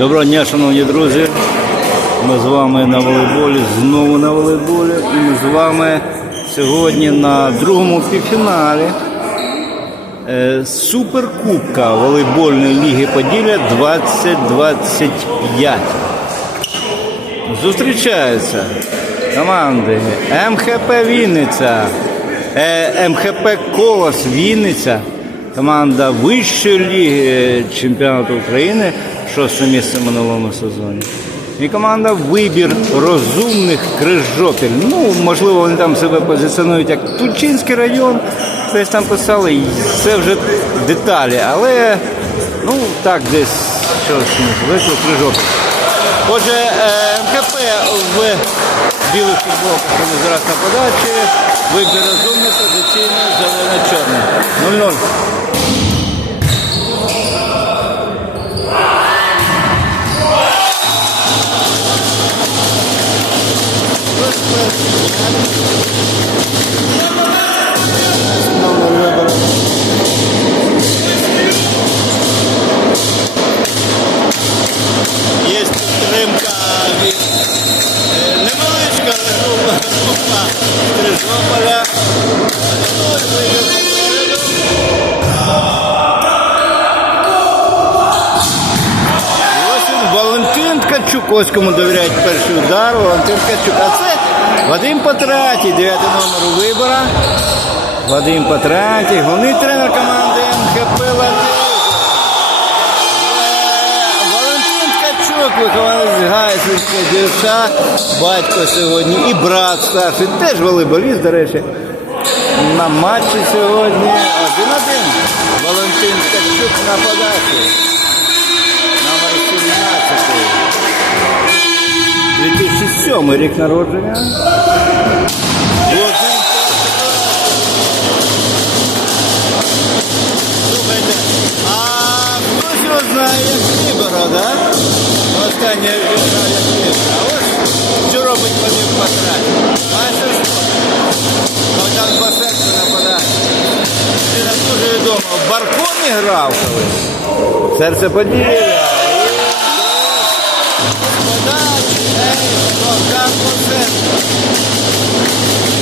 Доброго дня, шановні друзі. Ми з вами на волейболі, знову на волейболі. І ми з вами сьогодні на другому півфіналі е, Суперкубка волейбольної ліги Поділля 2025. Зустрічаються команди МХП Вінниця, е, МХП Колос Вінниця, команда вищої ліги чемпіонату України, шосте місце в минулому сезоні. І команда Вибір розумних крижопіль. Ну, можливо, вони там себе позиціонують як Тульчинський район, десь там писали, і це вже деталі, але ну так десь щось вийшло крижопіль. Отже, е, МКП в білих футболках зараз на подачі. Вибір розумний, традиційно зелено-чорний. 0-0. Є підтримка від е, невеличка група група Крижополя. Ось Валентин Ткачук, ось кому довіряють перший удар. Валентин Ткачук. А це Вадим Патратій, дев'ятий номер у вибора. Вадим Патратій, головний тренер команди МХП Ладижа. Валентин Ткачук, вихованець Гайсинського дівча, батько сьогодні і брат старший, теж волейболіст, до речі. На матчі сьогодні 1-1. Валентин Ткачук на подачі. 2007 рік народження. А хтось його знає як він як Кібера. А ось що робить Вадим Патрат? Майстерство. Богдан Басенко. В грав колись. Серце Поділля.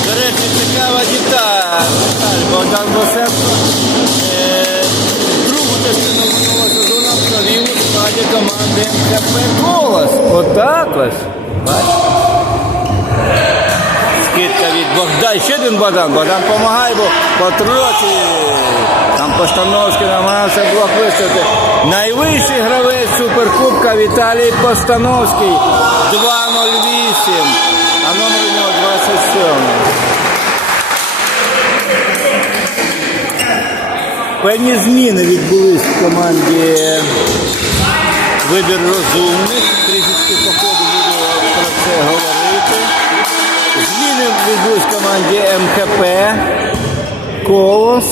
До речі, цікава деталь. Богдан Босенко другу частину минулого сезону провів у складі команди МКП Колос. Отак ось. Скидка від Богдана. Ще один Богдан. Богдан допомагає, бо по троці. Там Постановський намагався блок виставити. Найвищий гравець Суперкубка Віталій Постановський. 2.08. А номер у нього 27. Певні зміни відбулись в команді вибір розумних. Трішечки по ходу буду про це говорити. Зміни відбулись в команді МХП. Колос.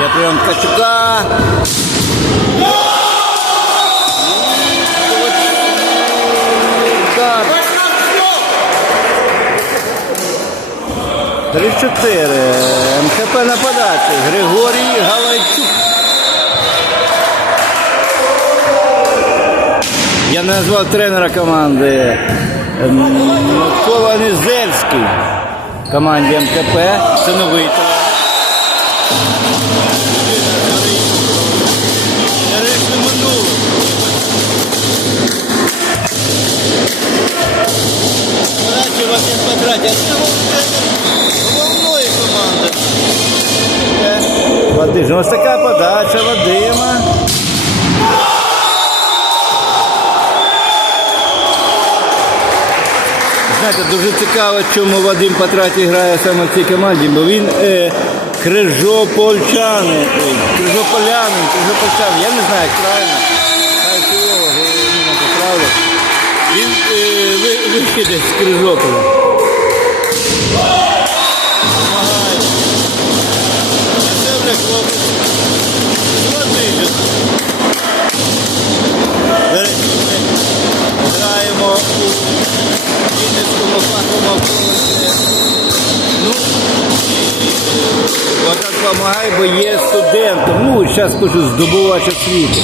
Я прям Ткачука. Удар. 3-4. МХП на подачі. Григорій Галайчук. Я назвав тренера команди ем, Микола Низельський. Команді МКП. Синовий. Вадим, ось така подача Вадима. Знаєте, дуже цікаво, чому Вадим Патраті грає саме в цій команді, бо він е, крижопольчанин, крижополянин, крижопольчанин, я не знаю, як правильно. Він е, Вихід з Крижополя. Це вже граємо Вінницькому фаховому коледжі. Ну, Вона допомагає, бо є студентом. Ну, зараз пишу здобувач освіти.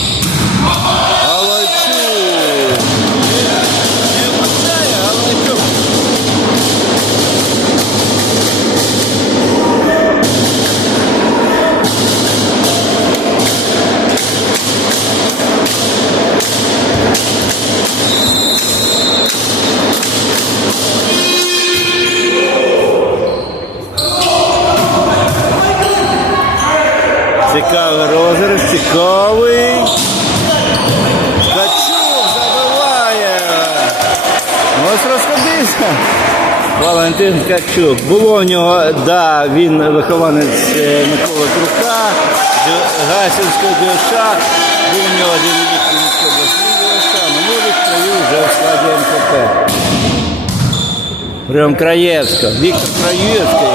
Валентин Качук. Було у нього, да, він вихованець Микола Крука, Гасівського ДШ. Був у нього один Київської. Минулий провів вже в складі МКП. Прям Краєвська. Віктор Краєвський.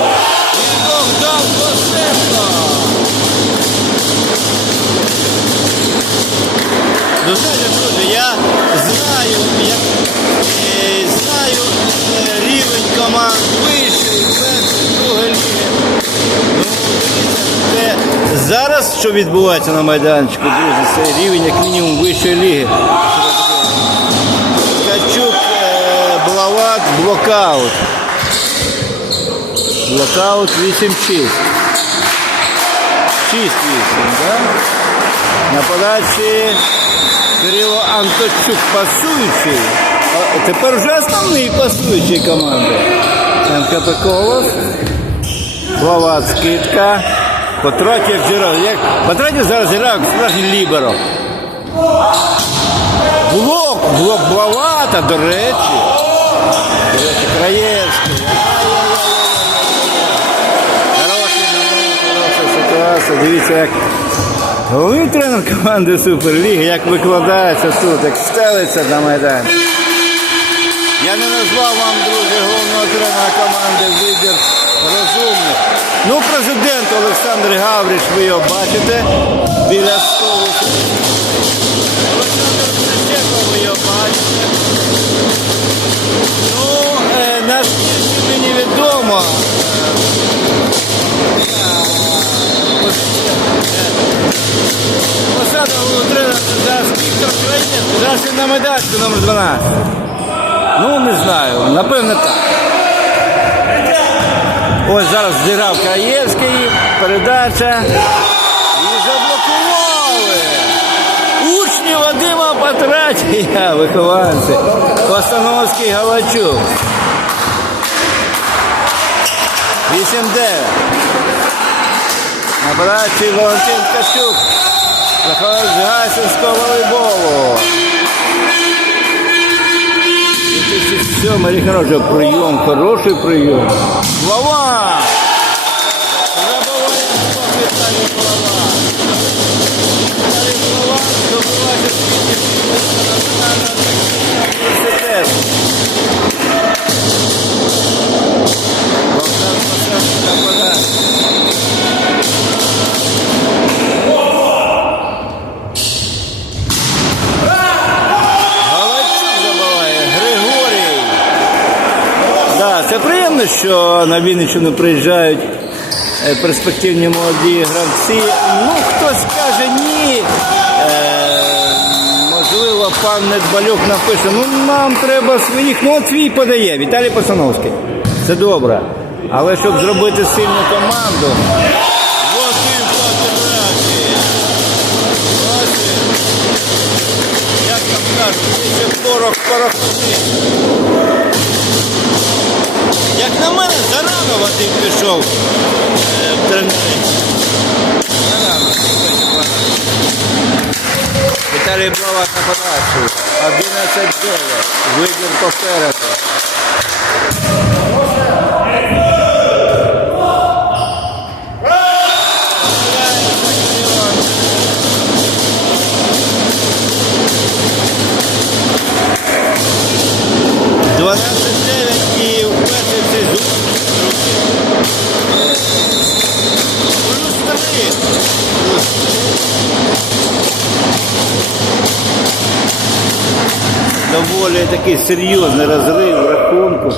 Що відбувається на майданчику, друзі, це рівень як мінімум вищої ліги. Ткачук, е, Блават, блокаут. Блокаут 8-6. 6-8, так? На подачі Кирило Антощук пасуючий. А тепер вже основний пасуючий команди. МКП Колос. Лова скидка. Потраті як зіграв. Як... Потраті зараз як справжній ліберо. Блок, блок Блавата, до речі. До речі, Краєвський. Хороша ситуація. Дивіться, як головний тренер команди Суперліги, як викладається тут, як стелиться на майдан. Я не назвав вам, друзі, головного тренера команди вибір розумних. Ну, президент Олександр Гавриш, ви його бачите біля столу. Олександр ви його бачите. Ну, е, наскільки мені відомо, Посада тренера зараз Віктор Краєнко. Зараз він на медальку номер 12. Ну, не знаю, напевно так. Ось зараз зіграв Краєвський, передача. І заблокували. Учні Вадима Патратія, вихованці. Постановський Галачук. 8-9. На подачі Валентин Ткачук. Заходить з Гасівського волейболу. 2007 рік народження. Прийом, хороший прийом. Вова! Забиває приємно, що на Вінниччину приїжджають е, перспективні молоді гравці. Ну, хтось каже ні. Е, можливо, пан Недбалюк напише, ну нам треба своїх. Ну от свій подає, Віталій Пасановський. Це добре. Але щоб зробити сильну команду. Як там кажуть, це порох порохотний. Як на мене, зарано Вадим пішов в тренері. Віталій Блова на подачу. 11 9. Вибір попереду. Доволі такий серйозний розрив рахунку.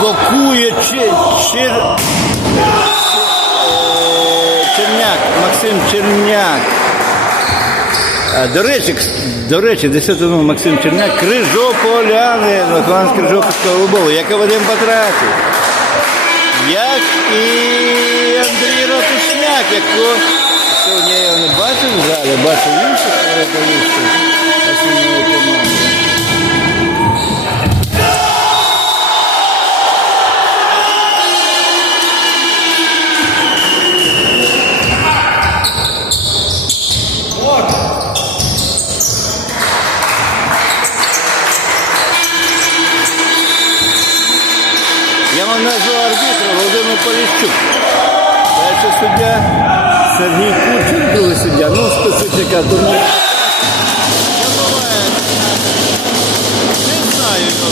Блокує чер... Черняк, Максим Черняк. До речі, до речі, 10 го Максим Черняк, Крижополянин, Лаклан з Крижопольського Лубову, як і Вадим Батраті, як і Ратушняк, якого сьогодні я його не бачив залі, бачив інших футболістів основної команди. Я. Перший суддя Сергій Курчик, другий суддя. Ну, специфіка турніру. Не знаю його.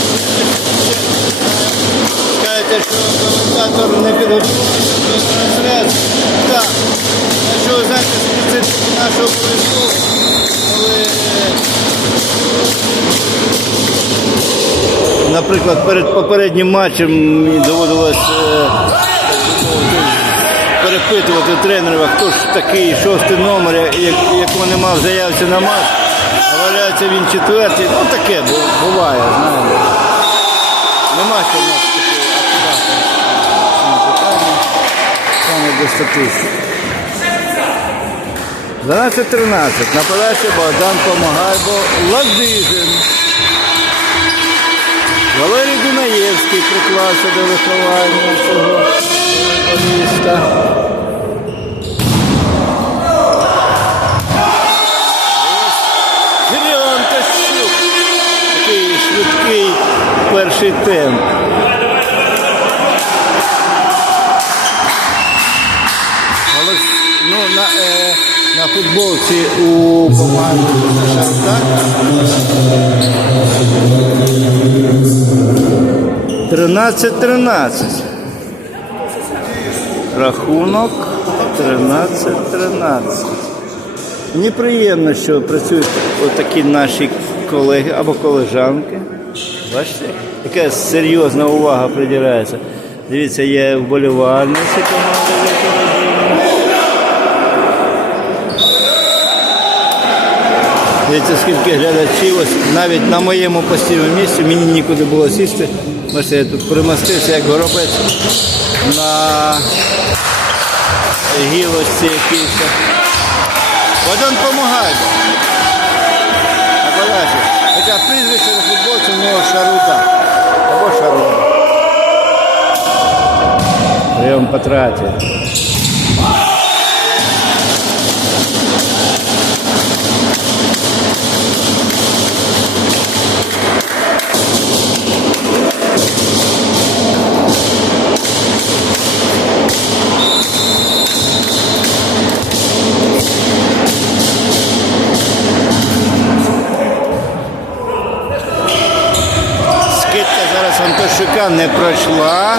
Що коментатор не підготувався до трансляції. Так. Якщо ви знаєте нашого політку, коли е, Наприклад, перед попереднім матчем доводилось е, перепитувати тренерів, хто ж такий шостий номер, як- якого нема в заявці на матч, а валяється він четвертий. Ну таке буває, знаєте. Нема ще в нас такого питання. Саме до статистики. 12-13. На подачі Богдан Помагайбо Ладижин. Валерій Дунаєвський приклався до виховання цього футболіста. Гріон швидкий перший темп. Ну, е, на футболці у команди Шахтар 13-13. Рахунок 13-13. Мені приємно, що працюють отакі наші колеги або колежанки. Бачите, яка серйозна увага приділяється. Дивіться, є вболівальниці команди Дивіться, скільки глядачів, ось навіть на моєму постійному місці мені нікуди було сісти. Бачите, я тут примостився як горобець на гілочці якійсь. Один допомагає. Хоча прізвище на футболці в нього Шарута. Або Шарута. Прийом потратив. Антошука не пройшла.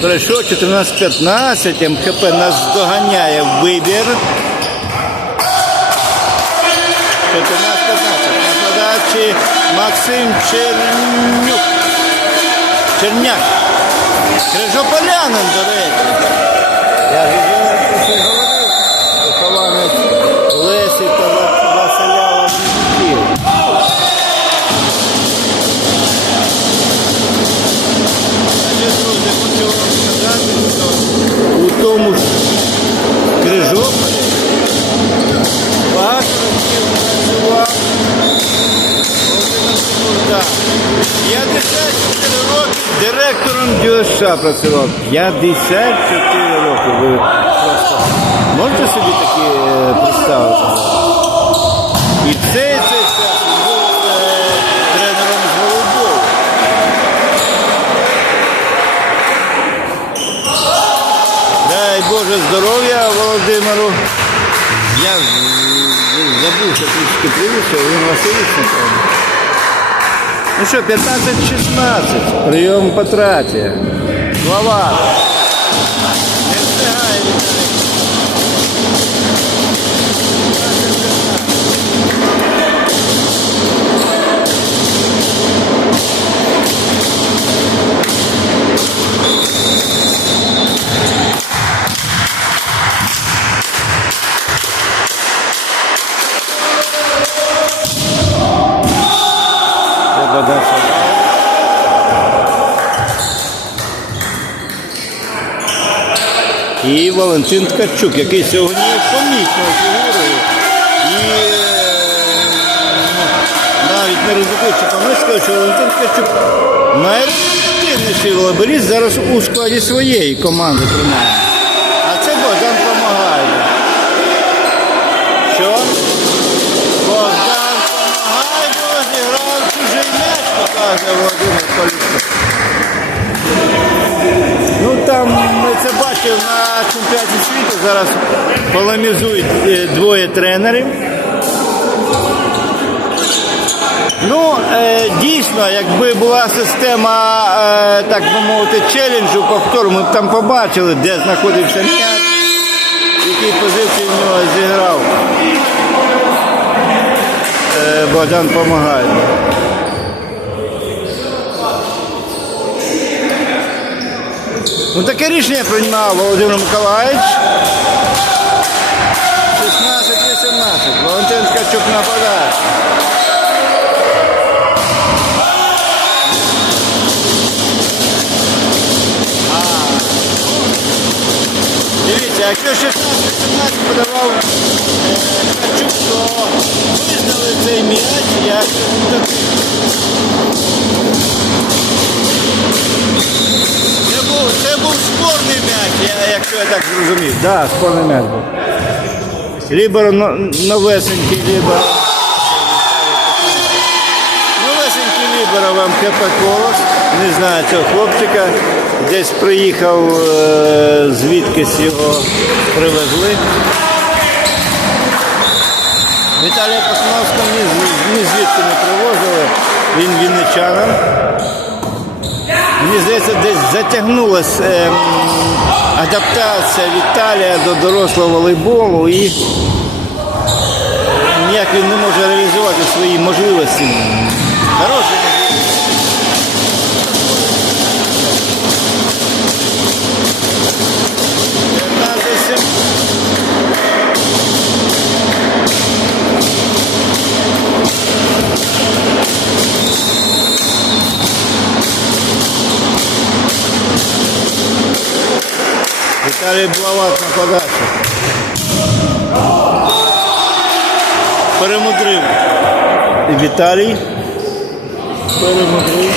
Пройшов 14-15, МКП нас доганяє вибір. 14-15. На подачі Максим Чернюк. Черняк. Крижополянин, до речі. Я вже 54 роки директором ДЮСШ працював. 54 роки. Ви просто Можете собі такі е, представити? І він був е, тренером з волейболу. Дай Боже здоров'я Володимиру. Я забувся трішки прізвище, він Васильович, напевно. Ну що, 15-16. Прийом Патратія. Глава. Не Дати. І Валентин Ткачук, який сьогодні є помітною фігурою. І е, ну, навіть не ризикуючи помилки, що Валентин Ткачук найактивніший волейболіст зараз у складі своєї команди тримає. А це Богдан допомагає. Що? Богдан допомагає, розіграв чужий показує Володимир Коліско. Ну там ми це бачили на чемпіонаті світу. Зараз полемізують е, двоє тренерів. Ну, е, дійсно, якби була система, е, так би мовити, челенджу повтору, ми б там побачили, де знаходився м'яч, в якій позиції в нього зіграв. Богдан допомагає. Ну таке рішення приймав Володимир Миколаївич. 16-18. Валентин Ткачук нападає. А. Дивіться, якщо 16-17 подавав е, Ткачук, то визнали цей м'яч як такий. Це був, це був спорний м'яч, я- якщо я так зрозумів. Так, да, спорний м'яч був. Ліберо но- новесенький ліберо. Новесенький ліберо вам КП Колос. Не знаю цього хлопчика. Десь приїхав, е, звідкись його привезли. Віталія Пасмовського ні, з- ні звідки не привозили. Він вінничанин. Мені здається, десь затягнулася е, адаптація Віталія до дорослого волейболу і ніяк він не може реалізувати свої можливості. Хороші Віталій Блават на подачу. Перемудрив. І Віталій. Перемудрив.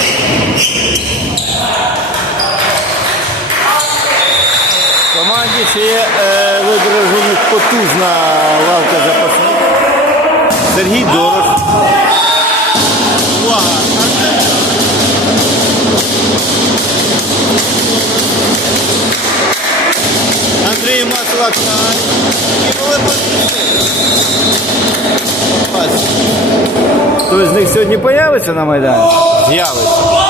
В команді ще є е, видражена потужна лавка запасних. Сергій Дорош. Андрій Маслака і волейболісти. Ось. Хто з них сьогодні появиться на Майдані? З'явиться.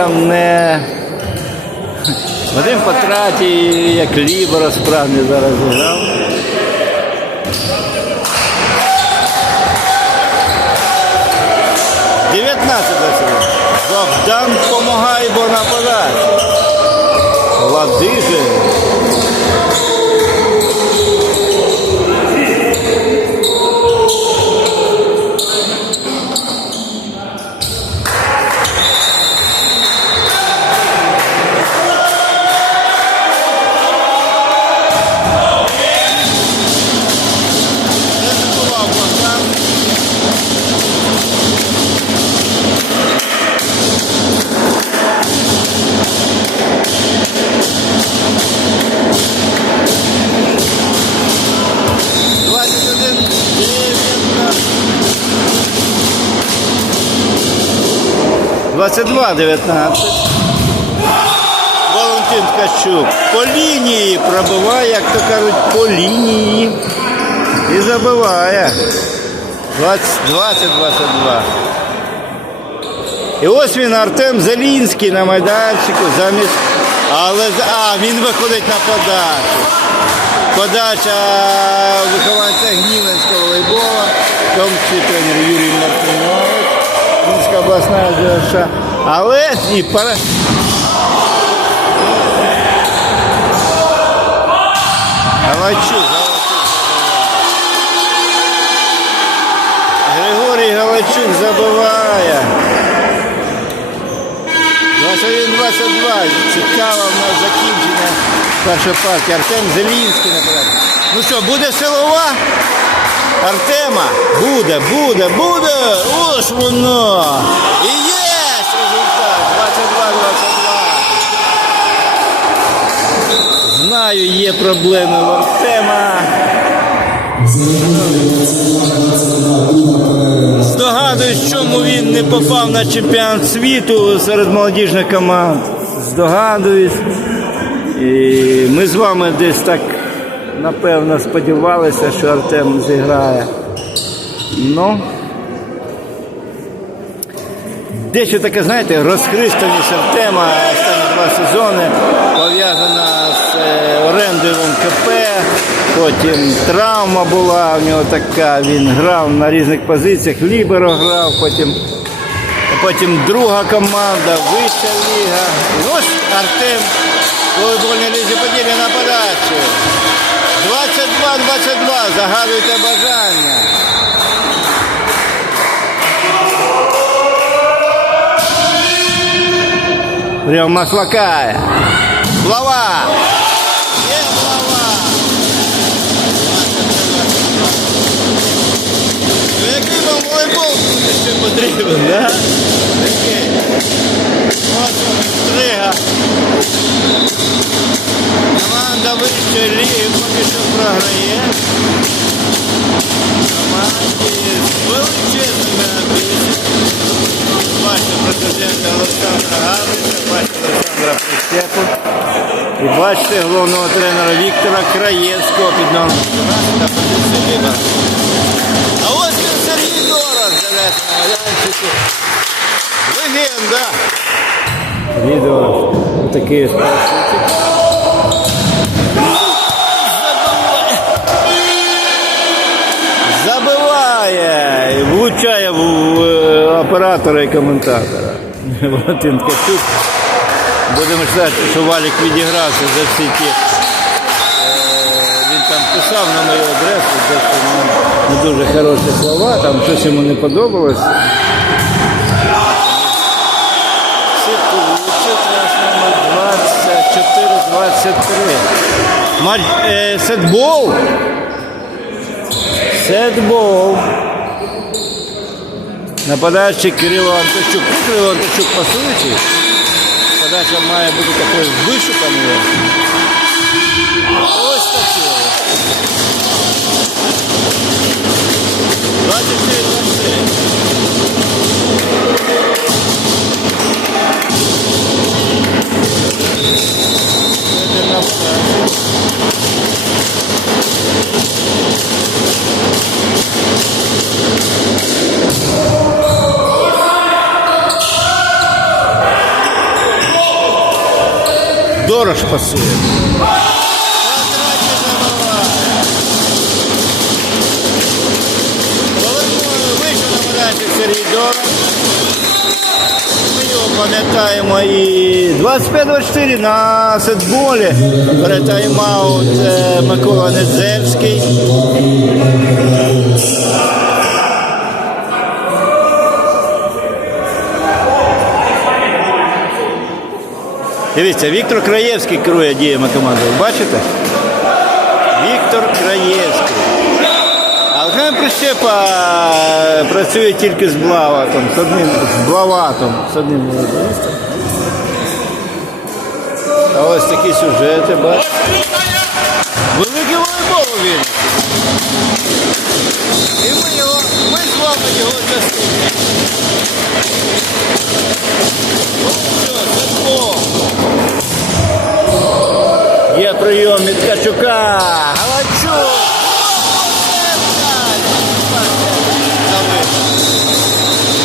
Там не. Вадим Патратій, як лібера справді зараз зіграв. сьогодні. Богдан помогай, бо нападає. Ладиже. 22-19. Валентин Ткачук по лінії пробиває, як то кажуть, по лінії. І забиває. 20-22. І ось він Артем Зелінський на майданчику замість. Але а, він виходить на подачу. Подача вихованця Гнівенського волейбола, числі тренер Юрій Мартинович, Мінська обласна ЗШ. Але і пара. Галачук, Галачук. Григорій Галачук забиває. 21-22. Цікаво в нас закінчення першої партії. Артем Зелінський нападає. Ну що, буде силова? Артема? Буде, буде, буде. Ось воно. І є результат. 22-22. Знаю, є проблеми в Артема. Здогадуюсь, чому він не попав на чемпіонат світу серед молодіжних команд. Здогадуюсь. І ми з вами десь так напевно сподівалися, що Артем зіграє. Ну. Дещо таке, знаєте, розхристаність Артема останні два сезони пов'язана з е, орендою МКП, потім травма була в нього така, він грав на різних позиціях, Ліберо грав, потім, потім друга команда, вища ліга. Ось Артем в волейбольній лізі поділі на подачу. 22-22, загадуйте бажання. Прям маслакає. Плава! Плава! Ну, Який вам волейбол буде ще потрібен, да? Такий. Ось вам інтрига. Команда вищої ліги поки що програє. Команді з величезними амбіціями. Бачите президента Олександра Гаврика, бачите Олександра Прищепу. І бачите головного тренера Віктора Краєвського під номером 12 на позиції Ліба. А ось він Сергій на майданчику. Легенда. Сергій Дорог. Отакий влучає в е, оператора і коментатора. Валентин Ткачук. Будемо читати, що Валік відігрався за всі ті. е, Він там писав на мою адресу, ну, не дуже хороші слова, там щось йому не подобалось. Сітку наш номер 24-23. Матч, е, сетбол. Сетбол. Нападаючий Кирило Антощук. Кирило Антощук пасуючий. Подача має бути такою вишуканою. Ось таке. 24 Пасує. Вийшов на майданчик Сергій Дорож. Ми його пам'ятаємо і 25-24 на сетболі. Бере тайм-аут е, Микола Недземський. Дивіться, Віктор Краєвський керує діями команди. Бачите? Віктор Краєвський. А Олександр Прищепа е, працює тільки з Блаватом, з одним з Блаватом, з одним волейболістом. А ось такі сюжети, бачите. Великий волейбол у Вінниці. І ми його, ми з вами його частини. Є прийом від Качука. Галачук!